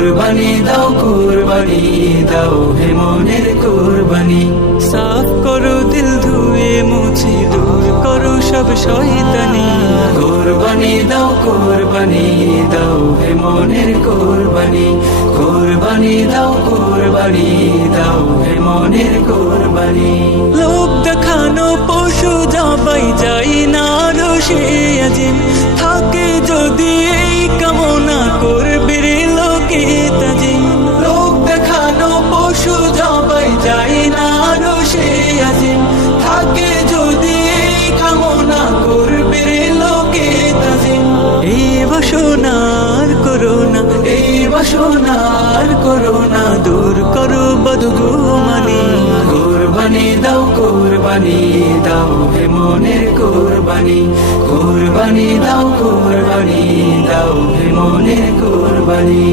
কুরবানি দাও হে মনের কুরবানি। সাফ করো দিল ধুয়ে মুছে দূর করো সব শয়তানি। কুরবানি দাও হে মনের কুরবানি। কুরবানি দাও হে মনের কুরবানি। লোক দেখানো পশু জবাই যাই না রসে আজিম, থাকে যদি এই কামনা করবে রে লোকে তাজিম। লোক দেখানো পশু জবাই যাই না রসে আজিম, থাকে যদি এই কামনা করবে রে লোকে তাজিম। এই বাসনার করোনা, এই বাসনার করোনা দূর করো বদগুমানি। কুরবানি দাও হে মনের কুরবানি। কুরবানি দাও হে মনের কুরবানি।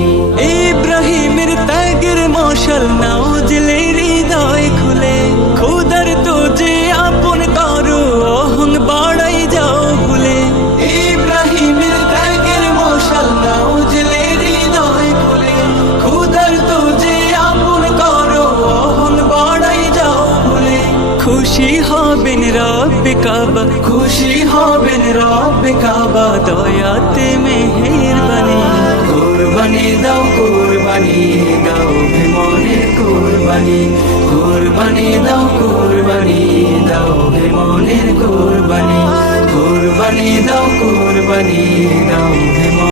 ইব্রাহিমের ত্যাগের মশাল নাও জেলে হৃদয় খুলে, খোদার তো যে আপন করো অহং বাড়াই যাও ভুলে। ইব্রাহিমের ত্যাগের মশাল নাও জেলে হৃদয় খুলে, খোদার তো যে আপন করো অহং বাড়াই যাও ভুলে। খুশি হবেন রব্বে কাবা, খুশি হবেন রব্বে কাবা, দয়াতে মেহেরবানি। কুরবানি দাও হে মনের কুরবানি। কুরবানি দাও হে মনের কুরবানি। কুরবানি দাও